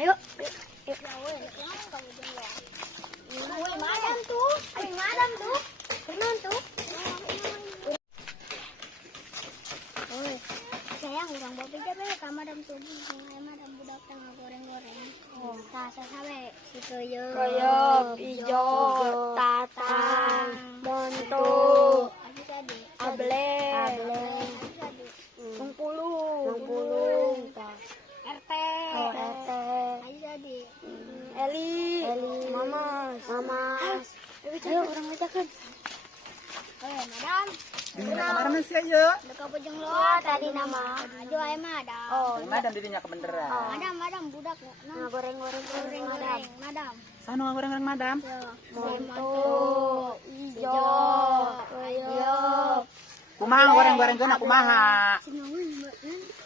Ayo. Yuk. Madam tuh. Madam tuh. Benar tuh. Oi. Sayang orang bawa pijat be ka madam tuh. Madam budak tengah goreng-goreng. Oh, tasa sabe si Kayap, ijo, tatang, monto, able, Bengpulung, RT. Eli, Mamas. Ayo orang ajakan. Madam. Kemarin sih ayo. Dekat bojong lo tadi nama. Ajo ay madam. Oh, Madam didinya kebeneran. Madam budak. nah goreng-goreng Madam. Sana goreng-goreng madam. monto, ijo, kayap. Kumaha goreng-goreng kena kumaha.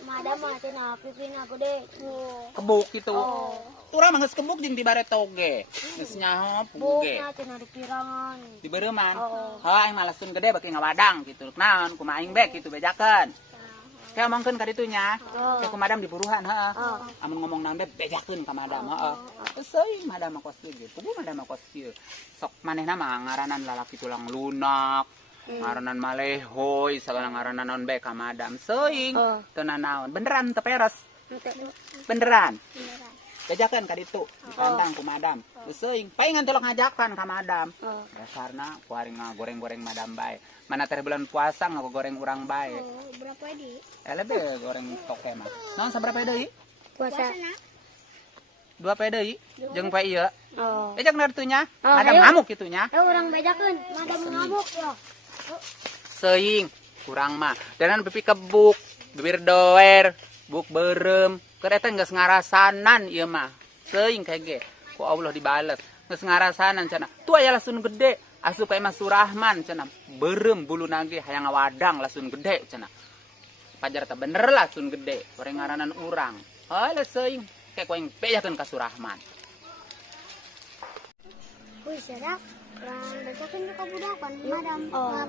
Madam mati na pipin aku deh. Kebuk gitu. Turang mah geus kebuk jeung dibare toge. Geus nyaho puge. Bukna cenah di pirangan. Di beureman. Aing malasun gede baki ngawadang gitu. Naon kumaha aing bek gitu bejakeun. Kayak omongkeun ka ditu nya. Kayak ku madam di puruhan heeh. Amun ngomong nambe bejakeun ka madam heeh. Euy madam kos kieu. Pugu madam kos kieu. Sok manehna mah ngaranan lalaki tulang lunak. Ngaranan malehoy sagala ngaranan naon bae ka madam. Seuing teu nanaon. Beneran teu peres. Beneran. Bejakeun ka ditu di kandang ku madam. Seuing paingan teu ngajakan ka madam. Dasarna kuari ngagoreng-goreng madam bae. Mana teh bulan puasa ngagoreng urang bae. Berapa di? Elebe goreng toke mah. Naon sabaraha deui? Puasa. 2 pe deui jeung pe ieu. Ejak na ditu nya. Oh, Madam ayo. ngamuk kitu nya. Ayo orang bejakeun, madam ngamuk ya. Seuing kurang mah. Dan pipi kebuk, bibir doer, buk berem. Keur eta geus ngarasanan ieu mah. Seuing kege. Ku Allah dibales. Geus ngarasanan cenah. Tu aya lasun gede, asup ka Imah Surahman cenah. Berem buluna ge hayang ngawadang lasun gede cenah. Pajar teh bener lasun gede, goreng ngaranan urang. Heuh seuing kayak ku aing bejakeun ka Surahman. Wih, sedap. Orang bejakeun ka budakan, madam.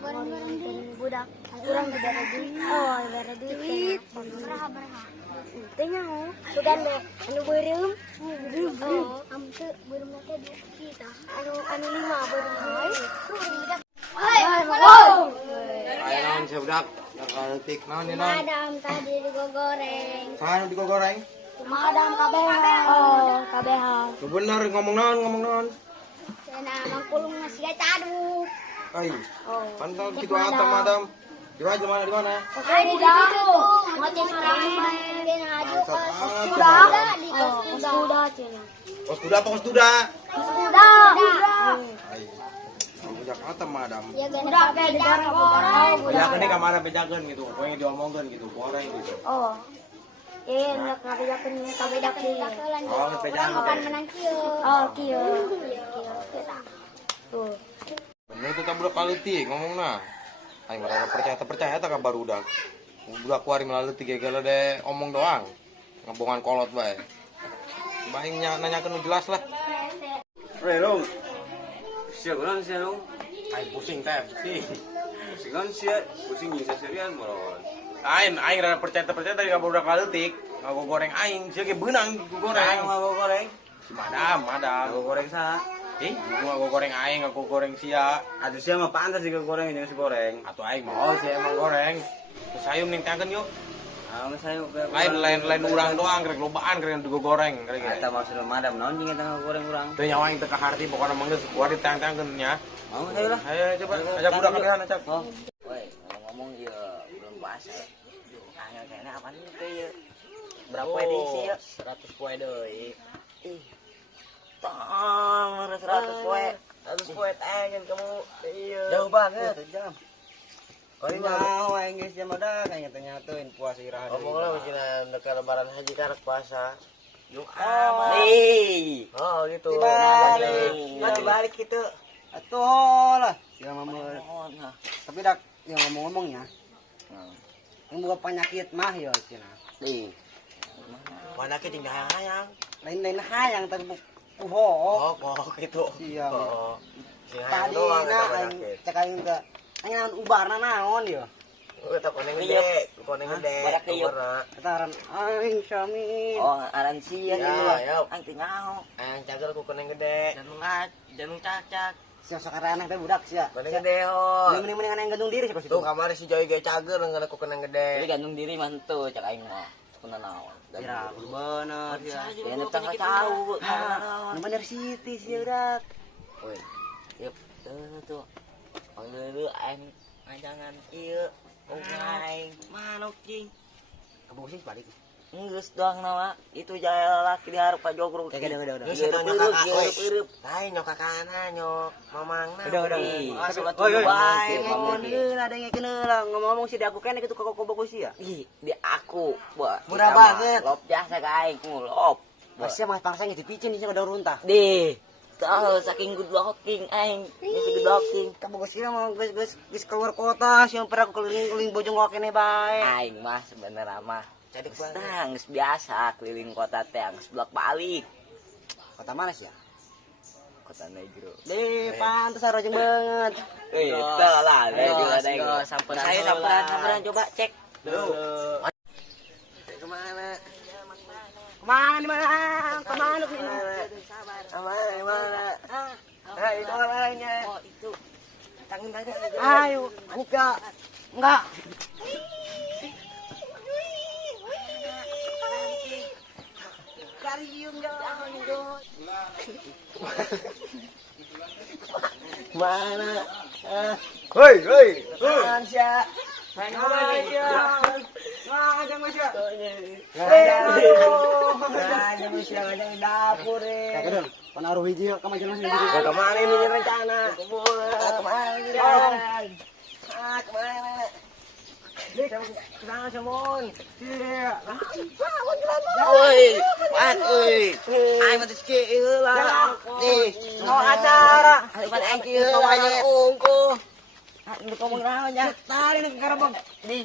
Goreng-goreng di budak. Kurang dibere duit. Oh, dibere duit. beraha. Teh nyaho, sugan be anu beureum. Am teu beureum teh di kita. Anu 5 beureum. Ayo naon sebudak, nakaletik naon ini naon. Madam tadi digoreng. Sana digoreng. Madam kabeh. KBH. Bener ngomong naon. Cenah mangkulung nasi caduk. Ai. Pantau gitu atam madam. Di mana? Di jauh. Motif ramai dia ngaju ke di Kuda cenah. Kos kuda apa kos duda? kuda. Ai. Bujak atam madam. Ya udah kayak digoreng. Bejakeun di kamar bejakeun gitu. Poe diomongkeun gitu, goreng gitu. Oh. Nak ngabejakeun kabejakeun. Oh, bejakeun. Makan menang kieu. Oh, kieu. Tuh. Bener itu tak budak kaletik ngomongna. Aing mereka percaya tak kabar udah. Budak kuari melalui 3 kali deh omong doang. Ngabongan kolot bae. Baing nanyakeun jelas lah. Rong. Siap kan sih dong. Aing pusing teh, pusing. Sigan siap pusing bisa serian malah. Aing rada percaya tadi kabar udah kaletik. Ngago goreng aing, sia ge beunang goreng. Aing mau goreng. Si madam. Mau goreng sa. Ngago goreng aing, ngago goreng sia. Aduh siapa mah pantas sih goreng ini si goreng. Atuh aing mau sia emang goreng. Terus ayo ning tangkeun yuk. Ah, saya Lain urang doang krek lobaan krek digoreng krek. Eta maksud madam naon jeung eta goreng urang. Teu nyawa aing teu kaharti pokona mah geus kuari tangkeun nya. Mau ayo lah. Ayo coba ajak budak kabehan acak. Oh. Woi, ngomong ieu belum puasa. Aya kayaknya apa nih teh ieu? Berapa edisi ya? 100 poe deui. Tang, 100 poe. 100 poe tangan kamu. Iya. Jauh banget. Jam. Kau mau aing geus jam ada kayaknya tanyatuin puasa iraha. Ngomongna mungkin dekat lebaran haji karek puasa. Yuk nih. Oh gitu. Dibalik gitu. Atuh lah. Ya mama. Tapi dak yang ngomong-ngomongnya. Yang buka penyakit mah ya cenah. Mana ke tinggal hayang. Lain-lain hayang tapi puho. Oh gitu. Iya. Oh. Tadi na aing cek aing teh. Aing naon ubarna naon ya. Udah koneng gede, koneng gede. Barak kayo. Kataran aing Syami. Oh, aran siya Ya, Ang tingaw. Ang cager ku koneng gede. Janung cacak. Sia sakarana teh budak sia. Koneng gede ho. Jeung mending yang gantung diri sih Tuh kamar si Joy ge cager nggak ku koneng Jadi gede. gantung diri mantu cak aing mah. Kuna naon. Ya, bener ya. Ya nepang ka tahu. Nu bener Siti sih udah. Woi. Yep. Tuh. Panggil dulu aing ngajangan ieu. Aing manuk cing. Kamu sih balik. Geus doang nama itu jaya laki diharap Pak Jogrok. Kayak udah. Geus eta nyok kakak we. Lain nyok kakana nyok mamangna. Udah. Ada yang kenal ngomong sih di aku kene gitu kok bagus sih ya. Ih, di aku, Ba. Murah banget. Lop biasa ka aing lop. Masih mah pangsanya dipicin di udah runtah. Deh. Tahu saking good looking aing, geus good looking. Kamu geus sih mau geus keluar kota sih pernah keliling-keliling Bojong kene bae. Aing mah sebenarnya mah jadi geus biasa keliling kota teh geus bolak-balik. Kota mana sih ya? Kota Negro. Pantes sarojeng banget. Itu lah, samperan. Saya samperan coba cek. Kemana? Kemana di mana? Kemana sih? Kemana? Itu orangnya. Oh, itu. Tangin aja. Ayo, Anika. Enggak. Karium jangan. Mana? Hoi. Ansya. Ngajak Masya. Ngajak Masya, ngajak dapur deh. Penaruh hiji ke majalah sendiri. Kemana ini rencana? Kemana? Kemana? Kenal Simon. Oi, pan euy. Aing mah teu heula. Nih, Mau acara. aing pan aing kieu ngomongnya unggul. Aing ngomong naon nya? Tadi nih karabang. Di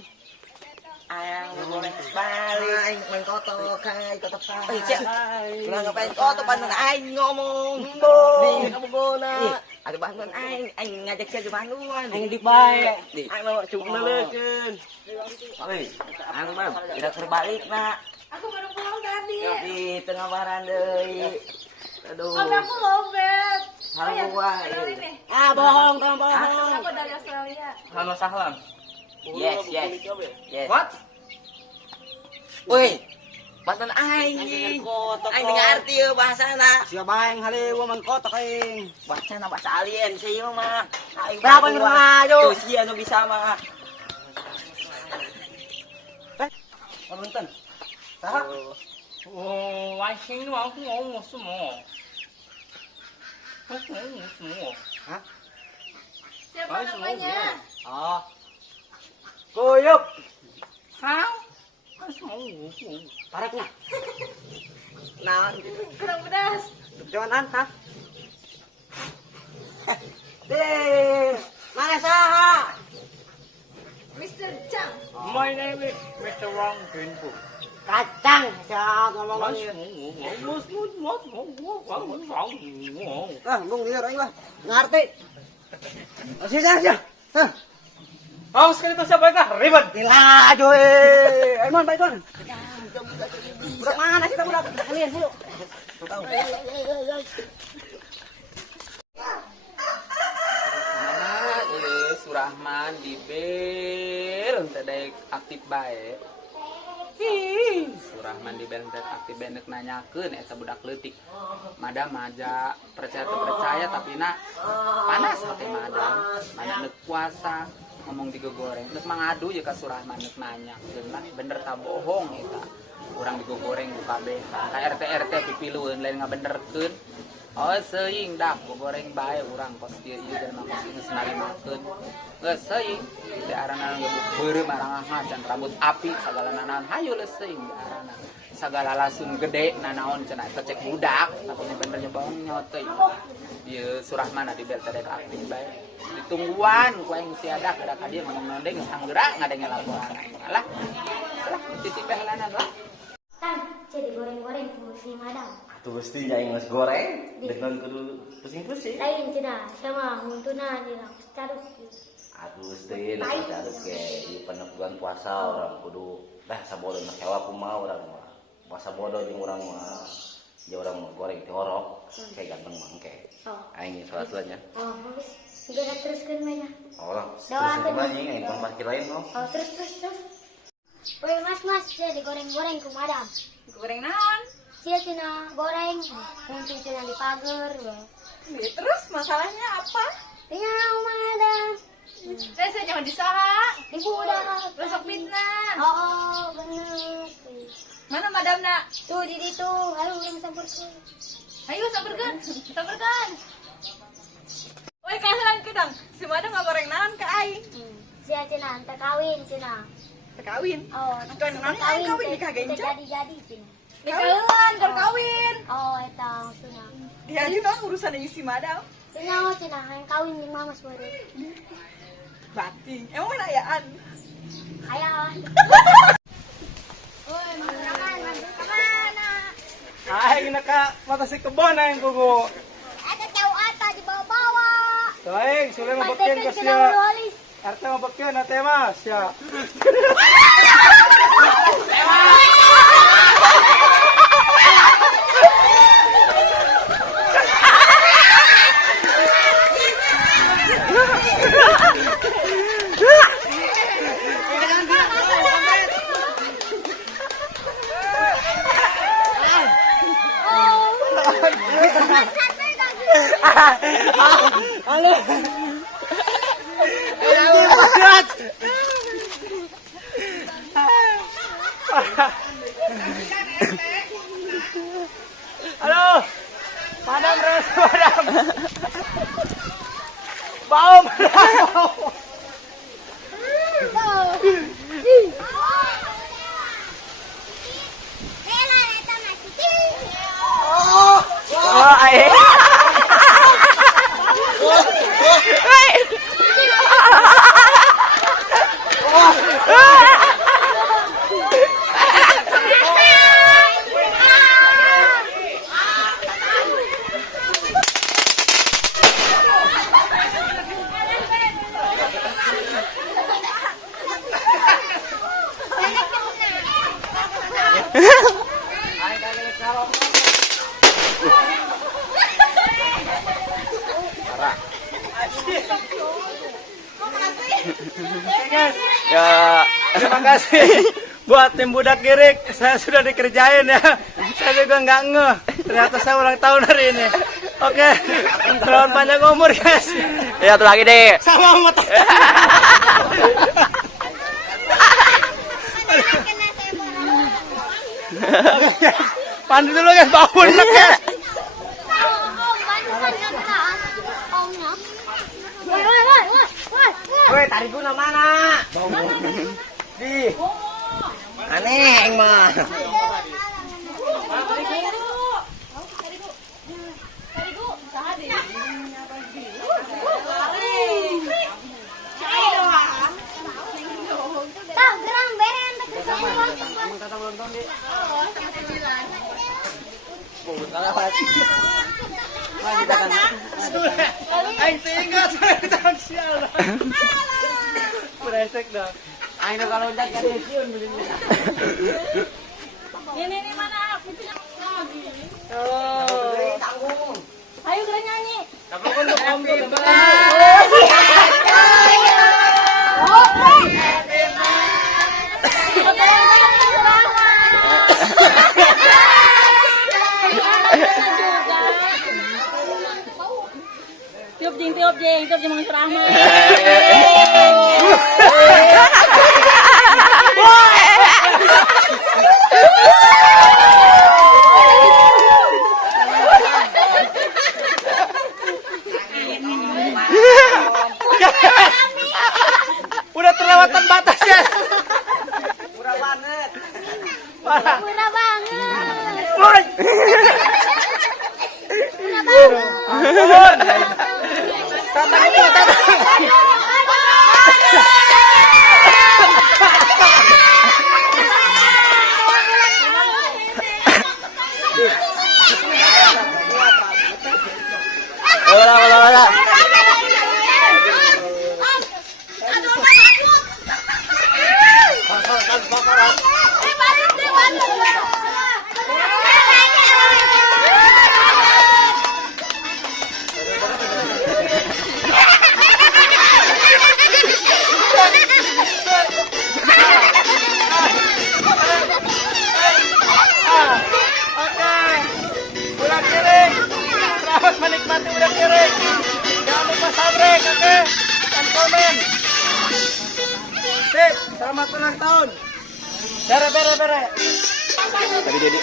ayang boleh balik. Aing main kotok, kotok Eh, cek. Ulah ngapain kok tuh panun aing ngomong. Di kamu gona. Ada bantuan aing ngajak saya ke Bandung. Aing dibae. Aing mau cukup ngeleukeun. Oi, aing mah tidak terbalik, Nak. Aku baru pulang tadi. Di tengah baran deui. Aduh. Tapi aku lobet. Halo gua. Ah, bohong, bohong. Aku dari Australia. Halo sahlam. Yes. What? Woi, mantan aing. Aing ngerti ya bahasana. Siapa yang halewa man kotok aing. Bahasana bahasa alien sih mah. Aing Berapa yang ngajo? Tuh sia nu bisa mah. Punten. Saha? 我外星人问我什么？问我什么？ Siapa namanya? Oh. Kuyup. 哈？为什么我？ Pareknya. Nah, Kurang pedas. Jangan ha? Deh, mana saha? Mr. Chang. My name is Mr. Wang Junbu. Kacang, siap 为 ngomong 什 lagi. 么我？ Ah, bung lihat aing lah. Ngerti. Aja. Hah. Haus sekali tuh siapa kah? Ribet. Gila, Joy. Aimon, baik kan? Budak mana sih budak? Kalian dulu. Surahman di bel teh aktif bae. Surahman di bel teh aktif bae nanyakeun eta budak leutik. Madam aja percaya tapi na panas hati madam. Mana neuk puasa ngomong digoreng. Neuk mangadu je ka Surahman neuk nanya. Bener ta bohong eta. Urang digoreng ku kabeh. Ka RT pipilueun lain ngabenerkeun. Oh seuing dak goreng bae urang kos dieu ieu jelema kos geus narimakeun. Geus seuing teh arana ngebuk beureum marangah can rambut api sagala nanaon hayu leus seuing arana. Sagala lasun gede nanaon cenah eta cek budak tapi bener nyobaon nyote. Ieu Surahman di bel teh aktif bae. Ditungguan ku aing si adak ka dieu ngomong nondeng sanggera ngadenge laporan. Alah. Salah titip behalanan lah. Kan, jadi goreng-goreng si madam. tuh pasti yang mas goreng, dengan kudu pusing-pusing. Lain cina, sama muntuna di lang taruh. Agustin aduh ke di penentuan puasa orang kudu sabodo na hewa kumaha urang mah. Puasa bodoh jeung urang mah. Ya orang mau goreng horok kayak ganteng mangke. Aing salah-salahnya. Oh, bagus. Udah teruskan banyak. Oh, Doa terus anjing aing parkir lain no. Oh, terus. Woi, mas, ya digoreng-goreng ke madam. Goreng naon? Sia tina goreng, mungkin tina di pagar, we. Terus masalahnya apa? Tina madam. Saya jangan disaha. Di budak. Besok fitnah. Oh, bener. Mana madamna? Tuh di situ, ayo urang sampurkeun. Ayo sabarkan. Woi kasaran kedang. Si madam ngagoreng naon ka aing? Sia tina anta kawin tina. Kawin. Oh, Kan naon kawin dikagenjot. Jadi tina. Nikaeun keur kawin. Oh, eta maksudna. Dia aja kan urusan yang si madam. Tina yang kawin di mama sore. Bating. Emang mana ayaan? Hayaan. Woi, mana? Aing naka mata si kebon aing kugu. Ada tahu apa di bawah-bawah. So aing sudah ngabekkeun ka Kita sia. walis. Arta ngabekkeun na teh mas ya. Halo. Halo. Madam Res, madam. Bau. Bela eta mah cici. Oh, aing. Ya, terima kasih buat tim budak girik. Saya sudah dikerjain ya. Saya juga nggak ngeh. Ternyata saya ulang tahun hari ini. Oke, selamat panjang umur guys. Ya tuh lagi deh. Sama mata. Pandu dulu guys, bangun guys. Woi, tariku na mana? Di. Aneh, mah. Tah, gerang beren Aing tinggal saya sial. Beresek dah. Aing kalau udah jadi siun belinya. Ini mana? Oh. Tanggung. Ayo kita nyanyi. Tapi untuk om tuh. Tiup jeng Mang Surahman. Udah terlewatan batasnya. Murah banget. murah banget. Woi. Murah banget. Tatang itu tatang. Olah. Bere. Tapi jadi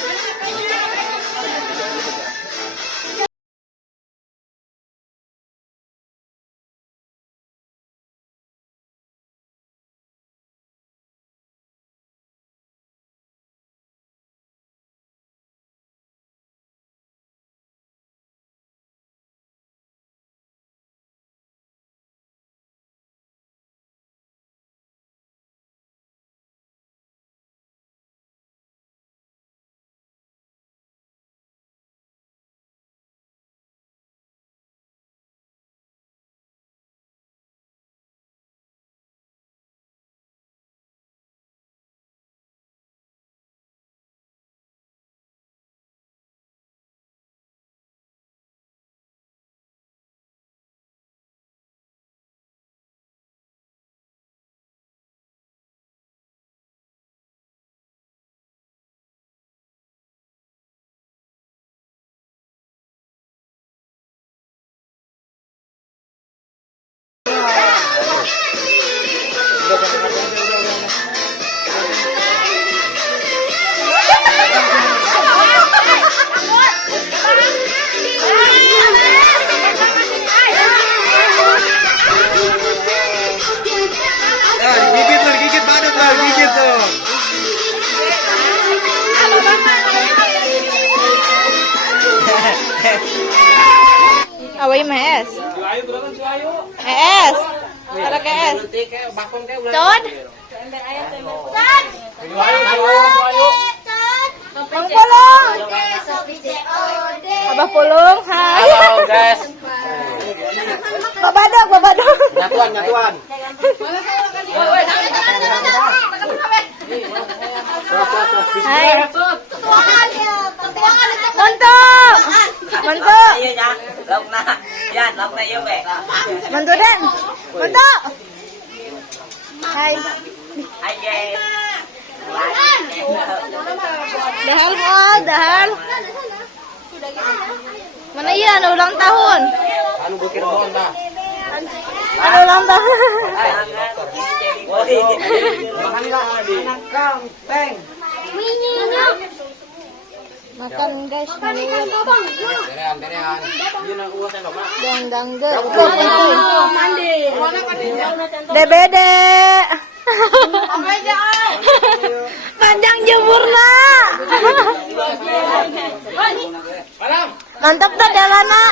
Gigit badut lah, gigit tuh. Awai mes. Es. Ada ke es. Cod. Bang Pulung. Abah Pulung, hai. halo guys. Babadog. Nyatuan. Hai. Mantuk. Iya ya, lộc na. Yan, lộc na yêu về. Mantuk Den. Mantuk. Hai. Anh về. Dahal mo, dahal. Mana iya anu ulang tahun? Anu bukir mohon dah. Anu ulang tahun. Makan enggak? Anak kampeng. Makan guys, Berean. Iya nak uang sendok, Mak. dang mandi. DBD. Panjang jemurna. Mantap dah dalana.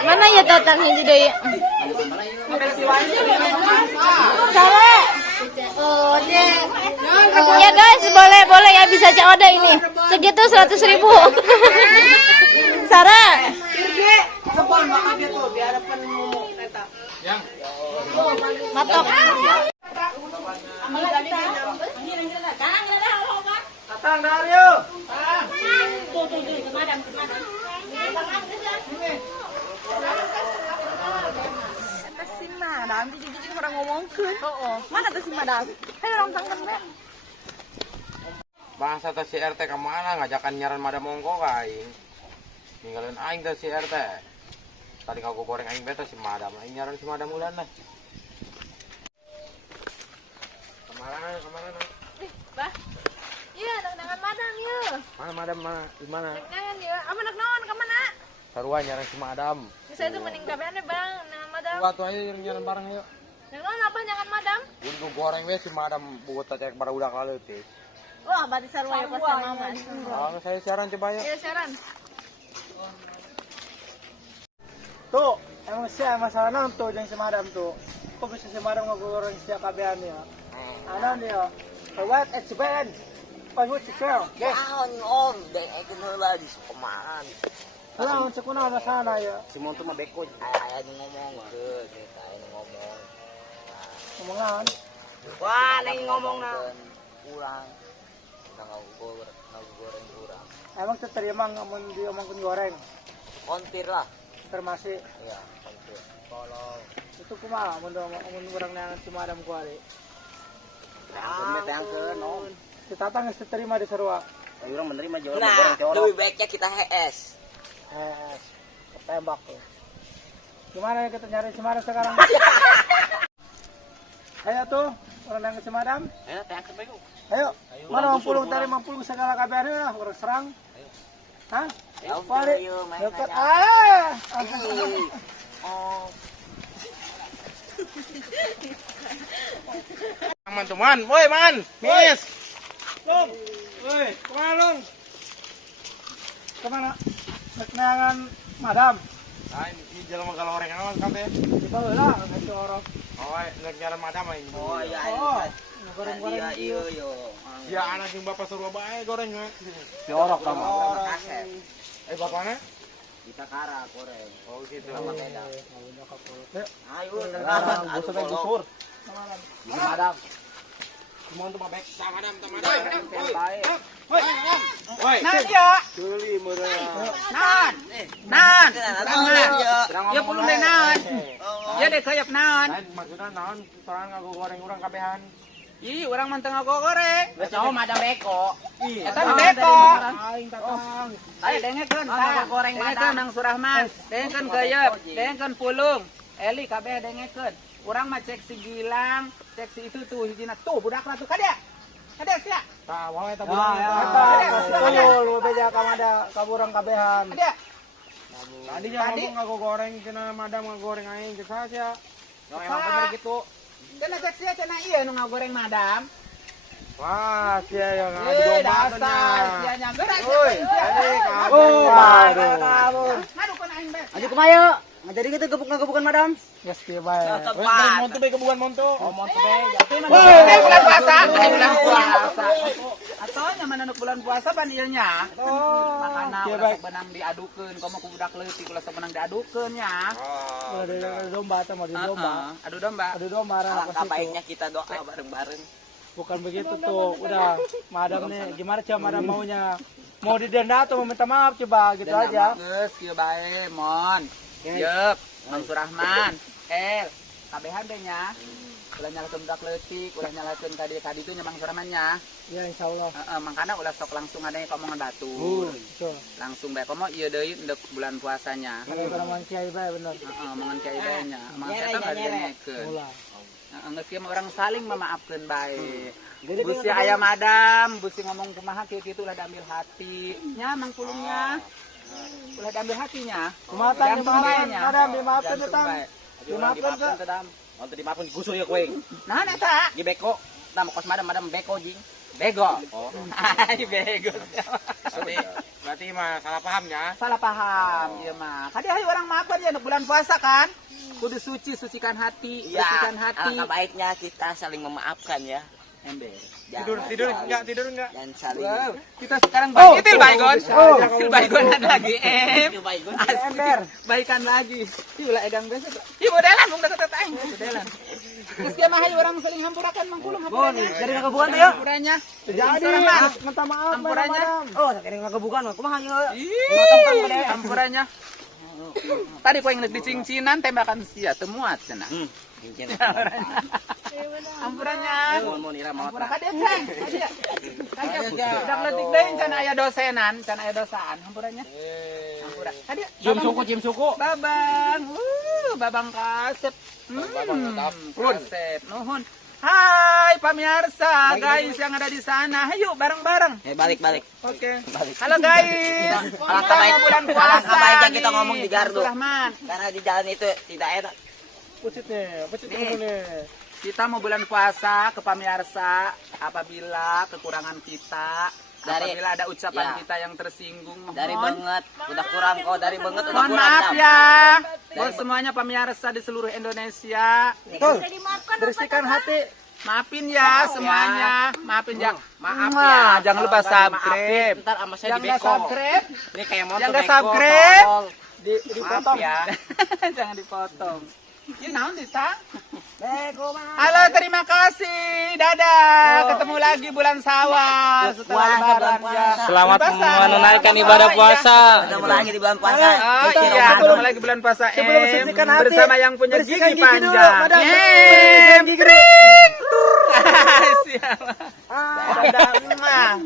Mana ya tatang hiji deui? Sare. Ya guys, boleh ya bisa COD ini. Segitu 100.000. Sarah. Mantap. Datang Dario. Si madam, jijik orang ngomongkeun. Mana tuh si madam? Hayu orang tangkan we. Bangsa teh si RT kemana ngajakan nyaran madam mongko ka aing. Ninggalin aing teh si RT. Tadi ngaku goreng aing beta si madam, aing nyaran si madam ulan lah. Kemana? Bah. Iya, dengan madam ya. Mana madam mana? Di mana? Jangan ya. Apa nak naon ka mana? Sarua nyaran si madam. Bisa itu mending kabehan we bang dengan madam. Waktu aja nyaran bareng yuk. Dengan apa jangan madam? Untuk goreng we si madam buat cek pada udah kaleutik. Wah, berarti sarua ya pas sama Mas. Saya siaran coba ya. Iya, saran. Tuh, emang siya masalah naon tuh jeung si madam tuh. Kok bisa si madam ngagoreng siya kabehan ya? Ano niya? What it's bad. What you feel? Yes. Om, dek ikan heula di sekomahan. Lah, unsa kuna na sana ya? Si Montu mah beko. Aya nu ngomong ke, kita aya nu ngomong. Omongan. Wah, neng ngomong na. Kurang. Kita ngagoreng kurang. Emang terima ngamun diomongkeun goreng. Kontir lah. Termasih Iya, kontir. Kalau itu kumaha mun urang nangan si madam ku ari. Teangkeun, no. Si Tatang geus terima di sarua. Ayo urang menerima jeung urang nah, goreng teh lebih baiknya kita HS. Tembak tuh. Gimana ya kita nyari si Madam sekarang? Ayo tuh, orang yang ke si Madam. Ayo, tangkap ayo. Ayo, mana mampulung tadi mampulung segala kabarnya lah, orang serang. Hah? Ayo, Pare, ayo, main dekat. aja. Ah. Teman-teman, woi man, mis. Long, woi, kemana Long? Kemana? Kenangan Madam. Ah, ini jalan kalau orang awan kate. Di bawah lah, ngasih orang. Oh, nak jalan madam ini. Oh, iya, Oh, iya. goreng-goreng. Iya, iya, iya. Ya anak yang bapak suruh bae goreng. Si orang kamu. Bapaknya? Kita kara goreng. Oh gitu. Sama beda. Ayo, Sekarang aduh, busur kolok. busur. Di Madam. Semua untuk babek. Madam. Woi, Woi. Nan ya. Tuli murah. Nan. Nan. Iya. Ya pulung deh nan. Ya deh kayak nan. Lain maksudnya naon sorangan ngaku goreng urang kabehan. Ih, orang manteng aku goreng. Cowok madam beko. Eta nu beko. Aing tatang. Ayo dengekeun tah. goreng Dengekeun Nang Surahman. Dengekeun Geuyeub, dengekeun Pulung. Eli kabeh dengekeun. Urang mah cek si Gilang, cek si itu tuh hijina tuh budak lah tuh kadea. Kadea sia. Tah, wae tah Nah, ya, Ada. lu beja kamada kaburang kabehan. Kadea. Tadi jangan ngomong ngaku goreng cenah madam ngagoreng aing ke saja. Yang emang bener gitu. Cenah cek sia cenah ieu nu ngagoreng madam. Wah, sia yang ngadu Eh, domba dasar sia nya gerak. Woi, tadi Oh, aduh. Ngadu kan aing be. Ayo kumayo. Ngajari kita gebuk-gebukan madam. Yes, kieu bae. montu bae kebukan montu. Oh, montu be. Tapi mah bulan puasa, bulan puasa. Atau nyaman anak bulan puasa ban ieu nya. Oh, Makana kieu ulah bae. sok benang diadukeun, komo ku budak leutik ulah sok benang diadukeun nya. Ada domba atau mau di domba. Adu domba. Ada domba arah Alangkah baiknya kita doa bareng-bareng. Bukan begitu tuh, udah Madam nih gimana coba Madam maunya? Mau didenda atau mau minta maaf coba gitu aja. Geus kieu bae, mon. Yeup, Mang Surahman. Kabehan deh nya. Ulah nyalakeun budak leutik, ulah nyalakeun ka dieu itu nya Mang Surahman nya. Ya insyaallah. Mangkana ulah sok langsung ada omongan batu. Betul. Langsung bae komo ieu deui endek bulan puasanya. Ada orang kiai bae bener. Omongan kiai bae nya. Omongan eta enggak didengekeun. Ulah. Geus kieu orang saling memaafkeun bae. Busi aya madam, busi ngomong kumaha kieu-kieu ulah diambil hati. Nya Mang Pulungnya. Ulah diambil hatinya. Kumaha tang Madam dimaafkeun teh tang. Dimaafkeun teh. Untuk dimaafkan digusur ya kowe. Nah eta. Di beko. Tah kos madam beko jing. Bego. Ai bego. Berarti mah salah pahamnya. Salah paham ieu mah. Kadi hayu orang maafan ya bulan puasa kan. Kudu sucikan hati, bersihkan hati. Alangkah baiknya kita saling memaafkan ya. Ember. Tidur enggak? Dan saling. Wow, kita sekarang baikan baygon. Sil baygonan lagi. Ember. Baikan lagi. Ulah egang besok. Ieu modelan mung deket aing. Modelan. Geus kieu mah hayu urang saling hampurakan Mang Pulung hampurannya. Jadi ngagebukan teh ya. Hampurannya. Jadi minta maaf Hampurannya. Oh, saking ngagebukan mah kumaha nya. Ih, hampurannya. Tadi poe ngeuk dicincinan tembakan sia teu muat cenah. Ampurannya. Mun ira maot. Ampura kadek kan. Udah letik deui can aya dosenan, can aya dosaan hampurannya. Ampura. Kadek. Cium suku. Babang. Babang kasep. Kasep. Nuhun. Hai pemirsa, guys yang ada di sana. Ayo bareng-bareng. Balik. Oke. Halo guys. Alangkah baik bulan puasa. Alangkah baiknya kita nih, ngomong di Gardu. Rahman. Karena di jalan itu tidak enak. Pucit kamu nih. Kita mau bulan puasa ke pemirsa apabila kekurangan kita, apabila ada ucapan ya. kita yang tersinggung, Dari mohon banget, udah kurang kok dari banget udah mohon kurang. maaf Dam. ya buat semuanya pemirsa di seluruh Indonesia. Betul. Bersihkan hati. Maafin ya semuanya, maafin Maaf Mwah, ya. jangan lupa Kalau nggak subscribe. dimaafin, ntar sama saya Yang di nggak beko. subscribe, Ini kayak motor yang nggak beko, subscribe, tolol. Dipotong. Maaf ya. jangan dipotong. Ya naon Dita? Beko mah. Halo, terima kasih. Dadah. Ketemu lagi bulan Syawal setelah Puasa, Lebaran bulan ya. puasa. Selamat Bulan puasa. menunaikan ibadah Oh, puasa. Ketemu lagi di bulan puasa. Oh Kita iya, Ramadan. ketemu lagi bulan puasa Sebelum bersihkan hati, bersama yang punya bersihkan gigi gigi dulu, panjang. Madam. Yeay, Bersihkan gigi dulu. Siap. Dadah, Emak.